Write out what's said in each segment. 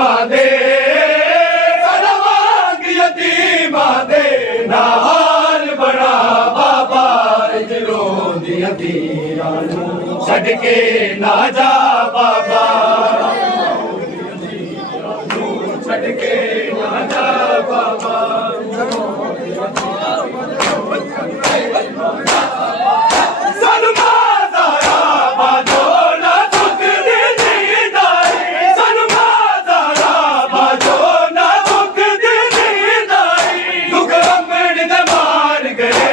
ਯਤੀਮਾਂ ਦੇ ਸਾਡਾ ਵਾਂਗ ਯਤੀਮਾਂ ਦੇ ਨਾ ਹਾਲ ਬਣਾ ਬਾਬਾ ਇੰਜ ਰੋਂਦੀਆਂ ਧੀਆਂ ਨੂੰ ਛੱਡ ਕੇ ਨਾ ਜਾ ਬਾਬਾ ਛੱਡ ਕੇ ਨਾ ਜਾ ਬਾਬਾ ਸਾਨੂੰ ਮਾਜ਼ਾਰਾ ਬਾਜੋ ਨਾ ਸੁੱਖ ਦੀ ਨੀਂਦਾਈ ਸਾਨੂੰ ਮਾਜ਼ਾਰਾ ਬਾਜੋ ਨਾ ਸੁੱਖ ਦੀ ਨੀਂਦਾਈ ਦੁੱਖ ਅੰਮੜ ਦੇ ਮਾਰ ਗਏ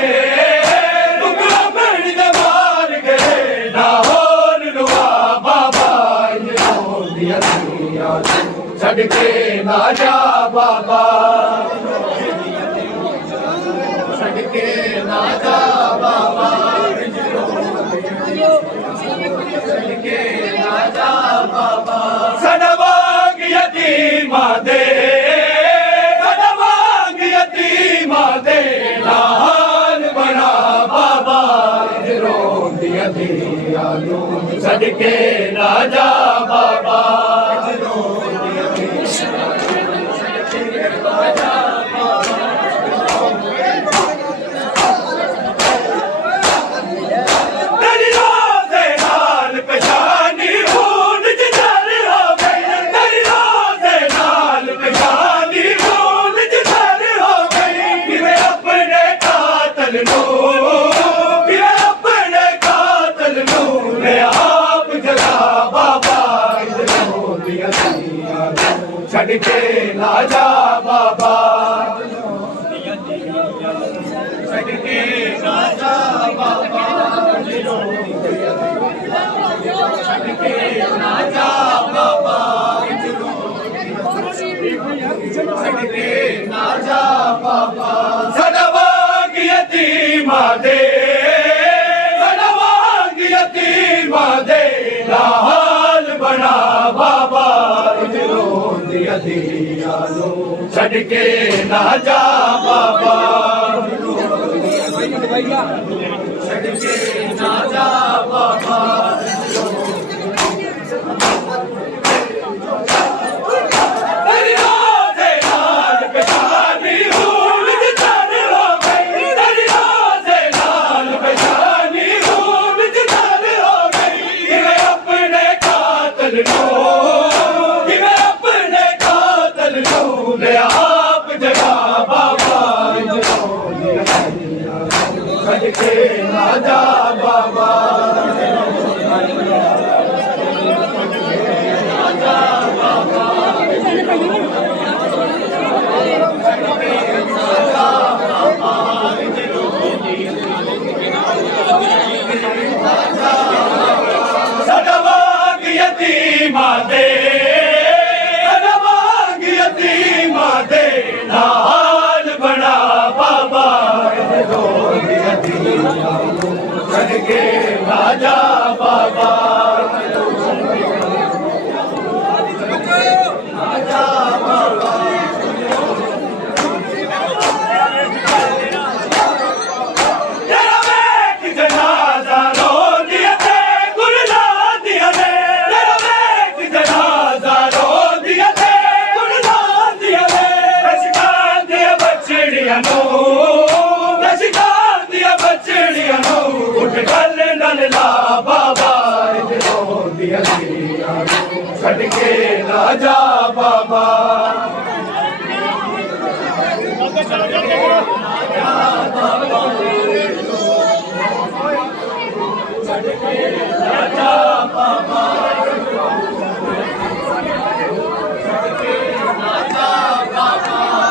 ਦੁੱਖ ਅੰਮੜ ਦੇ ਮਾਰ ਗਏ ਨਾ ਹੋਣ ਰੁਆ ਬਾਬਾ ਇੰਜ ਰੋਂਦੀਆਂ ਧੀਆਂ ਨੂੰ ਛੱਡ ਕੇ ਨਾ ਜਾ ਬਾਬਾ ਛੱਡ ਕੇ ਨਾ ਜਾ ਬਾਬਾ ਛੱਡ ਕੇ ਨਾ ਜਾ ਬਾਬਾ ਸਾਡਾ ਵਾਂਗ ਯਤੀਮਾਂ ਦੇ ਸਾਡਾ ਵਾਂਗ ਯਤੀਮਾਂ ਦੇ ਨਾ ਹਾਲ ਬਣਾ ਬਾਬਾ ਇੰਜ ਰੋਂਦੀਆਂ ਧੀਆਂ ਨੂੰ ਛੱਡ ਕੇ ਨਾ ਜਾ ਬਾਬਾ ਇੰਜ ਰੋਂਦੀਆਂ ਧੀਆਂ ਨੂੰ ਛੱਡ ਕੇ ਨਾ ਜਾ ਛੱਡ ਕੇ ਨਾ ਜਾ ਬਾਬਾ ਛੱਡ ਕੇ ਨਾ ਜਾ ਬਾਬਾ ਛੱਡ ਕੇ ਨਾ ਜਾ ਬਾਬਾ ਛੱਡ ਕੇ ਨਾ ਜਾ ਬਾਬਾ ਸਾਡਾ ਵਾਂਗ ਯਤੀਮਾਂ ਦੇ ਸਾਡਾ ਵਾਂਗ ਯਤੀਮਾਂ ਦੇ ਨਾ ਹਾਲ ਬਣਾ ਬਾਬਾ ਰੋਂਦੀਆਂ ਧੀਆਂ ਨੂੰ ਛੱਡ ਕੇ ਨਾ ਜਾ ਬਾਬਾ ਛੱਡ ਕੇ ਨਾ ਜਾ ਬਾਬਾ ਛੱਡ ਕੇ ਨਾ ਜਾ ਬਾਬਾ ਸਾਡਾ ਵਾਂਗ ਯਤੀਮਾਂ ਦੇ ਸਾਡਾ ਵਾਂਗ ਯਤੀਮਾਂ ਦੇ ਨਾ ਹਾਲ ਬਣਾ ਬਾਬਾ ਛੱਡ ਕੇ ਨਾ ਜਾ ਬਾਬਾ ਨਾ ਜਾ ਬਾਬਾ ਤੇਰਾ ਵੇਖ ਜਨਾਜ਼ਾ ਰੋਂਦੀਆਂ ਤੇ ਗੁਰਲਾਂਦੀਆਂ ਨੇ ਤੇਰਾ ਵੇਖ ਜਨਾਜ਼ਾ ਰੋਂਦੀਆਂ ਤੇ ਗੁਰਲਾਂਦੀਆਂ ਨੇ ਅਸ਼ਕਾਂ ਦੀਆਂ ਬੱਚੜੀਆਂ ਨੂੰ ਉੱਠ ਗੱਲ ਨਾਲ ਲਾ ਬਾਬਾ ਇੰਜ ਰੋਂਦੀਆਂ ਧੀਆਂ ਨੂੰ ਛੱਡ ਕੇ ਨਾ ਜਾ ਬਾਬਾ ਛੱਡ ਕੇ ਨਾ ਜਾ ਬਾਬਾ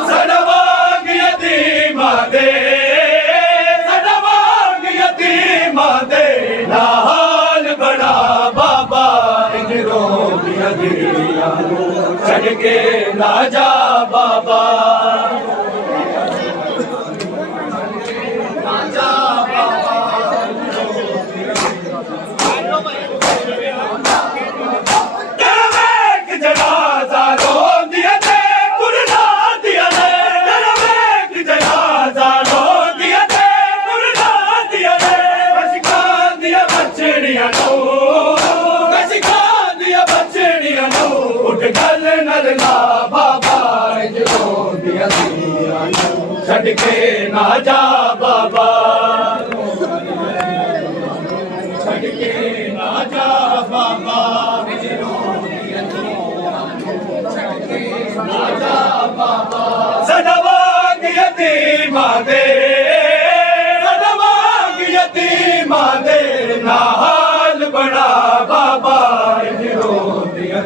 ਸਾਡਾ ਵਾਂਗ ਯਤੀਮਾਂ ਦੇ ਨਾ ਹਾਲ ਬਣਾ ਬਾਬਾ ਇੰਜ ਰੋਂਦੀਆਂ ਧੀਆਂ ਨੂੰ ਛੱਡ ਕੇ ਨਾ ਜਾ ਬਾਬਾ ਨਾ ਜਾ ਬਾਬਾ ਤੇਰਾ ਵੇਖ ਜਨਾਜ਼ਾ ਰੋਂਦੀਆਂ ਤੇ ਗੁਰਲਾਂਦੀਆਂ ਨੇ ਤੇਰਾ ਵੇਖ ਜਨਾਜ਼ਾ ਰੋਂਦੀਆਂ ਤੇ ਗੁਰਲਾਂਦੀਆਂ ਨੇ ਬੱਚੜੀਆਂ ਨੂੰ ਉੱਠ ਗੱਲ ਨਾਲ ਲਾ दिया दिया छड़ के ना जा बाबा छड़ के ना जा बाबा सदवाग यतीमा दे सदवाग यतीमा दे ना हाल बड़ा बाबा रो दिया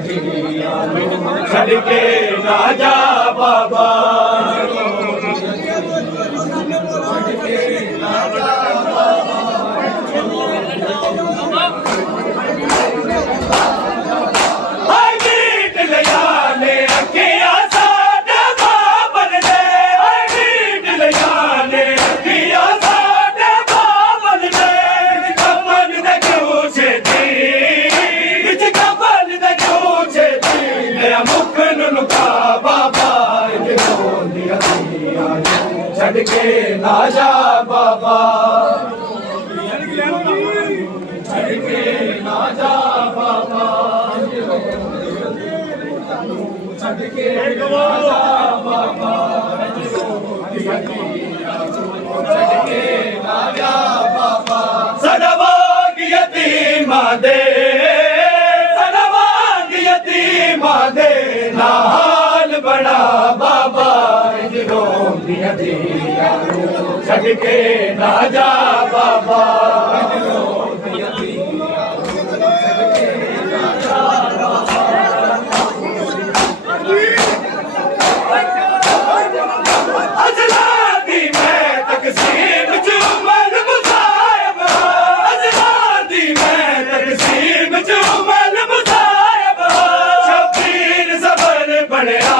छड़ के ना जा बाबा छड़ के ना जा बाबा छड़ के ना जा बाबा छड़ के ना जा बाबा छड़ के ना जा बाबा सदवाग यतीमा दे सदवाग यतीमा दे ना हाल बड़ा बाबा छड़ के ना जा बाबा अजलादी मैं तकसीम जुमल मुसायब अजलादी मैं तकसीम जुमल मुसायब शबीर सबर बढ़िया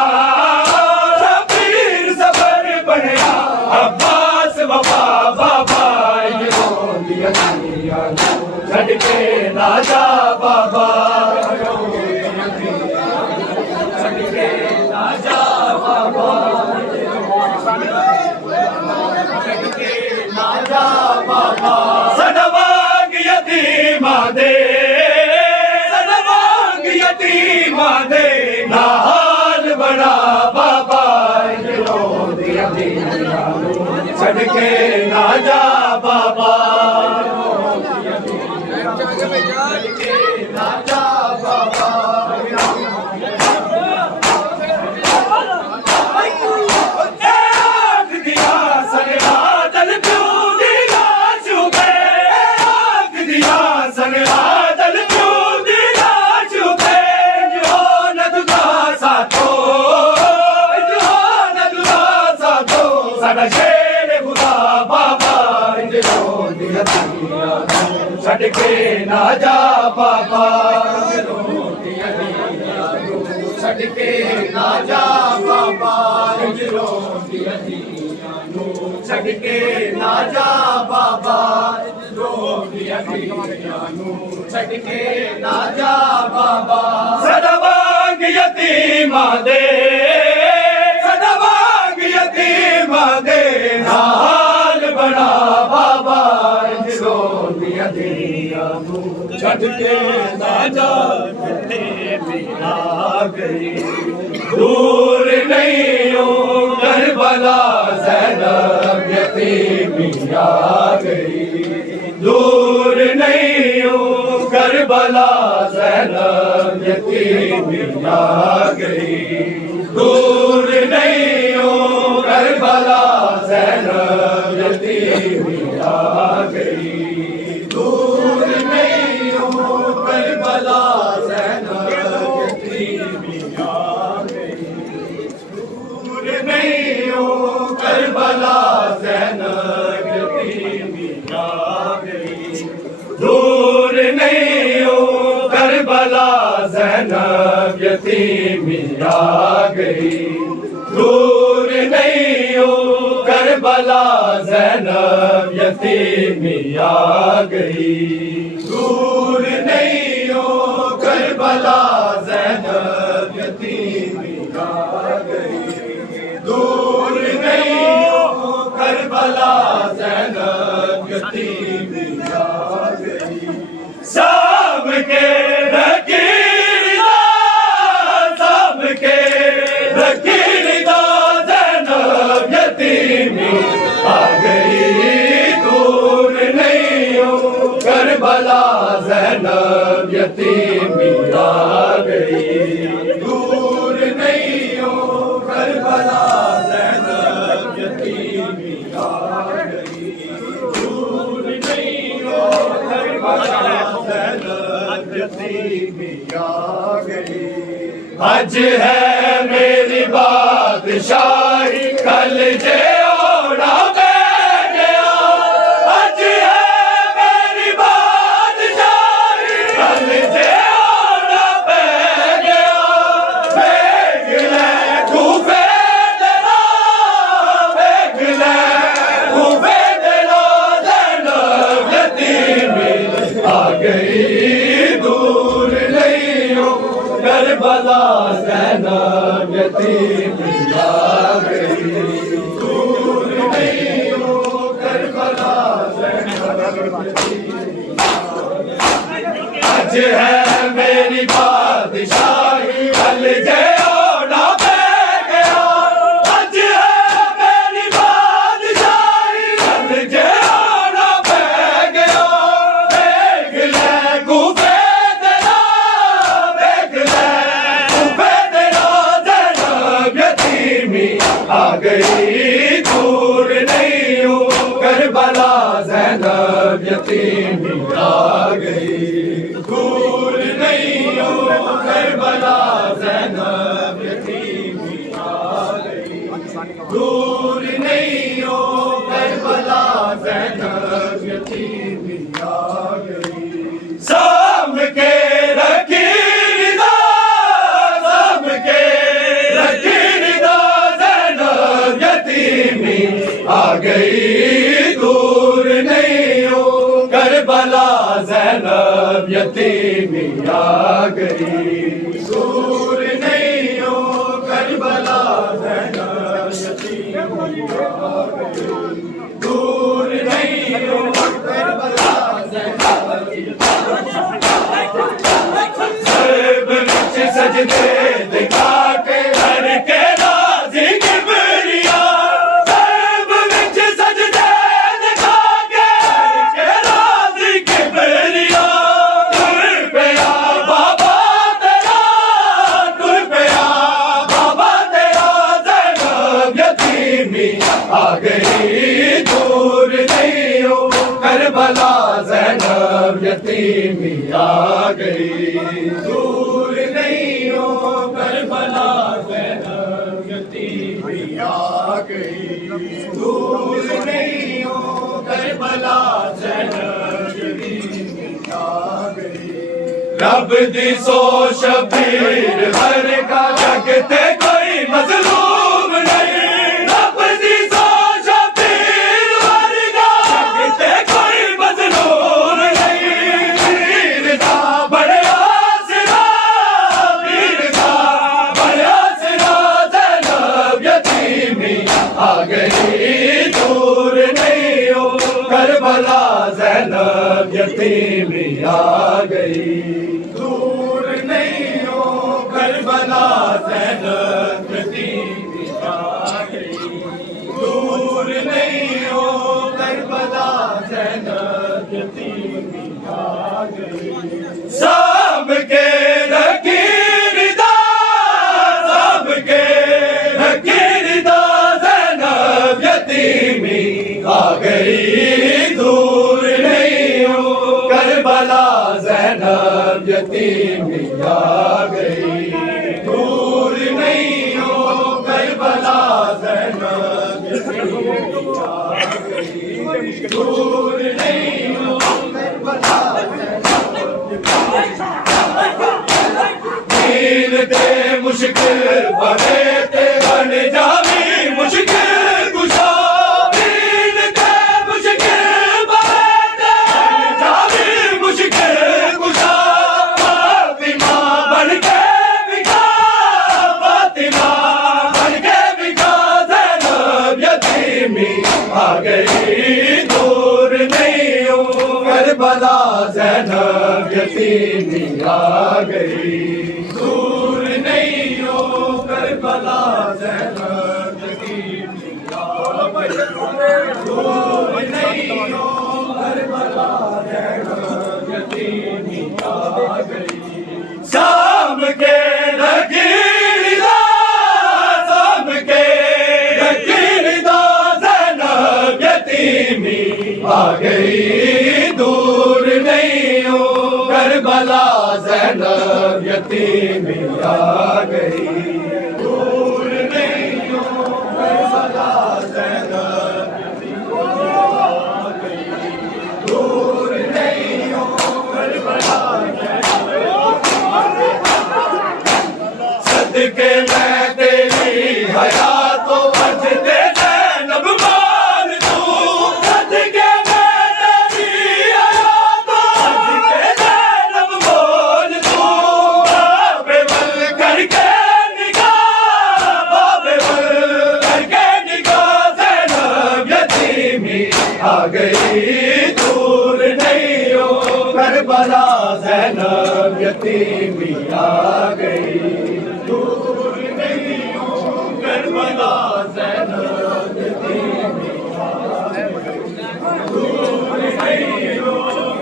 अब्बास बाबा बाबा छड़ के ना जा बाबा छड़ के ना जा बाबा छड़ के ना जा बाबा सदवाग यतीमा दे सदवाग यतीमा दे ना हाल बड़ा बाबा छड़ के ना जा बाबा ना जा बाबा आग दिया सनहा दल क्यों दिया चुके आग दिया सनहा दल क्यों दिया चुके जो नदुका साथो जो नदुका साथो सदा शेर खुदा बाबा छड़ के ना जा बाबा छड़ के ना जा बाबा छड़ के ना जा बाबा छड़ के ना जा बाबा सदवाग यतीमा दे सदवाग यतीमा दे ना हाल बड़ा बाबा छड़ के ना जा आ गई दूर नहीं हो करबला ज़ैनब यतीमी आ गई दूर नहीं हो करबला ज़ैनब यतीमी आ गई दूर नहीं हो करबला ज़ैनब यतीमी आ गई दूर नहीं हो करबला ज़ैनब यतीमी आ गई दूर नहीं हो करबला ज़ैनब यतीमी आ गई दूर नहीं हो करबला ज़ैनब यतीमी आ गई दूर नहीं हो करबला ज़ैनब यतीमी आ गई दूर नहीं हो करबला ज़ैनब यतीमी आ गई दूर नहीं हो करबला ज़ैनब यतीमी आ गई शाम के रकीरदा शाम के रकीरदा ज़ैनब आज है मेरी बादशाही कल जे ओढ़ा मैं गया। आज है मेरी बादशाही कल जे ओढ़ा मैं गया। वेख ले खूफे देना, वेख ले खूफे देना, ज़ैनब यतीमी आ गई दूर नहीं हो करबला। ज़ैनब यतीमी आ गई दूर नहीं हो करबला। आज है मेरी बादशाही कल जे ओढ़ा मैं गया। आज है मेरी बादशाही कल जे ओढ़ा मैं गया। देख ले खूफे देना, देख ले खूफे देना, ज़ैनब यतीमी आ गई दूर नहीं हो करबला। ज़ैनब यतीमी आ गई दूर नहीं हो करबला। ज़ैनब यतीमी आ गई दूर नहीं हो करबला। ज़ैनब यतीमी आ गई। साम के रखी निदा, साम के रखी निदा, ज़ैनब यतीमी आ गई दूर नहीं हो करबला। ज़ैनब यतीमी आ गई दूर नहीं हो करबला। ज़ैनब यतीमी आ गई दूर नहीं हो करबला। सर्ब विच सजदे दिखा के हर के राज़ी किबरिया। सर्ब विच सजदे दिखा के हर के राज़ी किबरिया। टुर पिया बाबा तेरा, टुर पिया बाबा तेरा। ज़ैनब यतीमी आ गई दूर नहीं हो करबला। ज़ैनब यतीमी आ गई दूर नहीं हो करबला। ज़ैनब यतीमी आ गई दूर नहीं हो करबला। ज़ैनब यतीमी आ गई। रब दी सो शबीर हर का जगते कोई मज़लूम नहीं। रब दी सो शबीर हर का जगते कोई मज़लूम नहीं। वीर दा बड़ा सिरा, वीर दा बड़ा सिरा। ज़ैनब यतीमी आ गई दूर नहीं हो करबला। ज़ैनब यतीमी आ गई दूर नहीं हो करबला। ज़ैनब यतीमी आ गई दूर नहीं हो करबला। ज़ैनब यतीमी आ गई। साम के रखी निदा, साम के रखी निदा, ज़ैनब यतीमी आ गई दूर नहीं हो करबला। ज़ैनब यतीमी आ गई दूर नहीं हो करबला। ज़ैनब यतीमी आ गई दूर नहीं हो करबला। दीन ते मुश्किल बने ते बन जावी मुश्किल कुशा। दीन ते मुश्किल बने ते बन जावी मुश्किल कुशा। फातिमा बन के बिका, फातिमा बन के बिका। ज़ैनब यतीमी आ गई दूर नहीं हो करबला। ज़ैनब यतीमी आ गई दूर नहीं हो करबला। ज़ैनब यतीमी आ गई दूर नहीं हो करबला। ज़ैनब यतीमी आ गई। शाम के लकीर शाम के लकीर ज़ैनब यतीमी आ गई दूर नहीं हो करबला। ज़ैनब यतीमी आ गई। आ गई दूर नहीं हो करबला ज़ैनब यतीमी आ गई दूर नहीं हो करबला ज़ैनब यतीमी दूर नहीं हो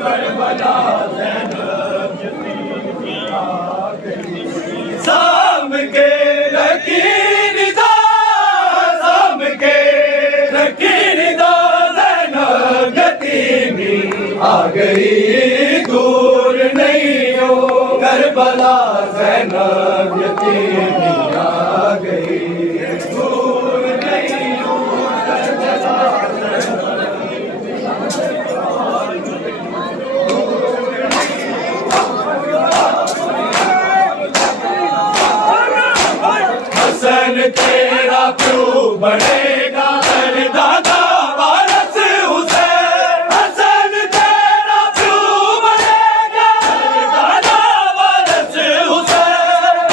करबला ज़ैनब यतीमी आ गई साम के लकीर दा साम के लकीर दा ज़ैनब यतीमी आ गई दूर नहीं हो करबला ज़ैनब यतीमी आ गई दूर नहीं हो करबला हसन तेरा क्यों बढ़ेगा दादा वारस हुसैन हसन तेरा क्यों बढ़ेगा दादा वारस हुसैन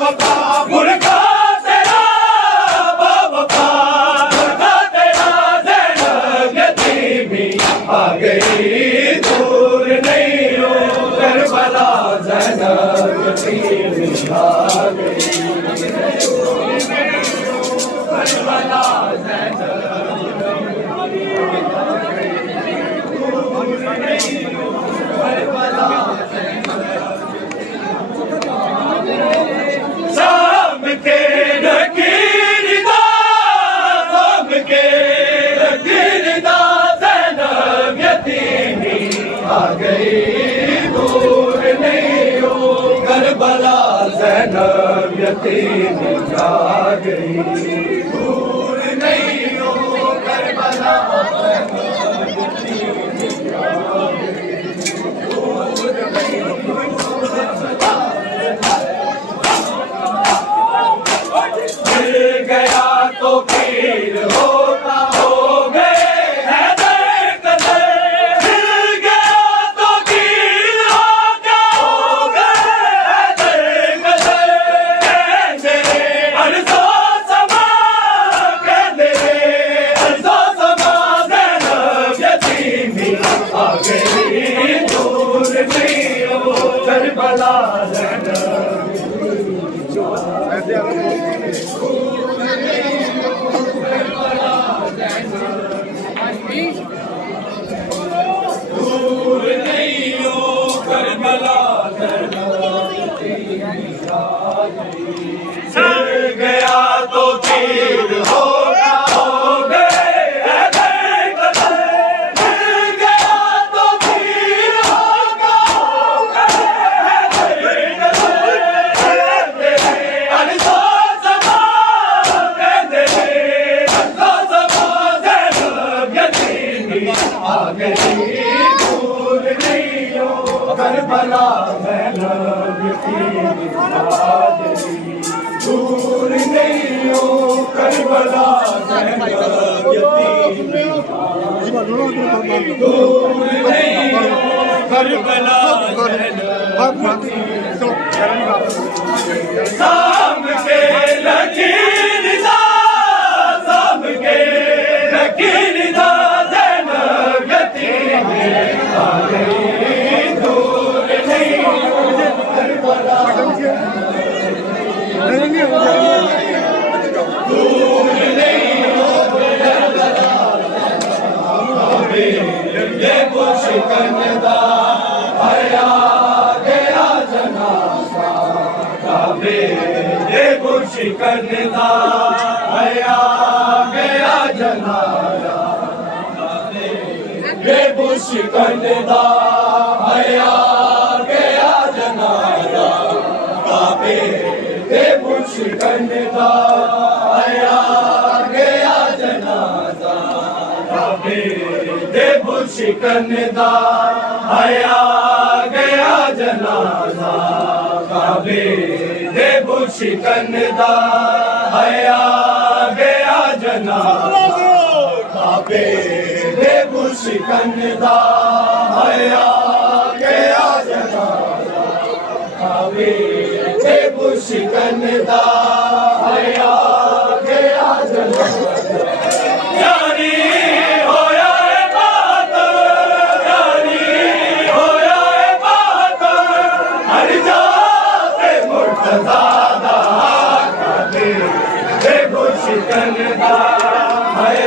बाबा मुर्गा तेरा बाबा मुर्गा तेरा ज़ैनब यतीमी आ गई दूर नहीं हो करबला ज़ैनब यतीमी आ गई करबला शाम के लकीर दा शाम के लकीर दा ज़ैनब यतीमी आ गई दूर नहीं हो करबला ज़ैनब यतीमी आ गई दूर नहीं हो करबला मिल गया तो पीर होता हो गए हैदर कदर मिल गया तो पीर होता हो गए हैदर कदर कहते अर्ज़ो समा कहते अर्ज़ो समा ज़ैनब यतीमी आ गई दूर नहीं हो करबला ज़ैनब दूर नहीं हो करबला चल गया तो तीर होगा हो गए हैदर कदर मिल गया तो तीर होगा हो गए हैदर कदर अर्ज़ो समा कहते अर्ज़ो समा ज़ैनब यतीमी आ गई दूर नहीं हो करबला ज़ैनब यतीमी आ गई दूर नहीं हो करबला ज़ैनब यतीमी दूर नहीं हो करबला शाम के लकीर दा शाम के लकीर दा ज़ैनब यतीमी आ गई दूर नहीं हो करबला दूर नहीं हो करबला ये मुश्किल दा आया गया जनाज़ा काबे ये मुश्किल दा आया गया जनाज़ा ये मुश्किल दा आया गया जनाज़ा काबे ये मुश्किल दा आया गया जनाज़ा काबे ये मुश्किल दा आया गया जनाज़ा काबे ये मुश्किल दा आया गया जनाज़ा काबे ये मुश्किल दा आया गया जनाज़ा काबे ये मुश्किल दा आया गया जनाज़ा यारी होया ਹਾਏ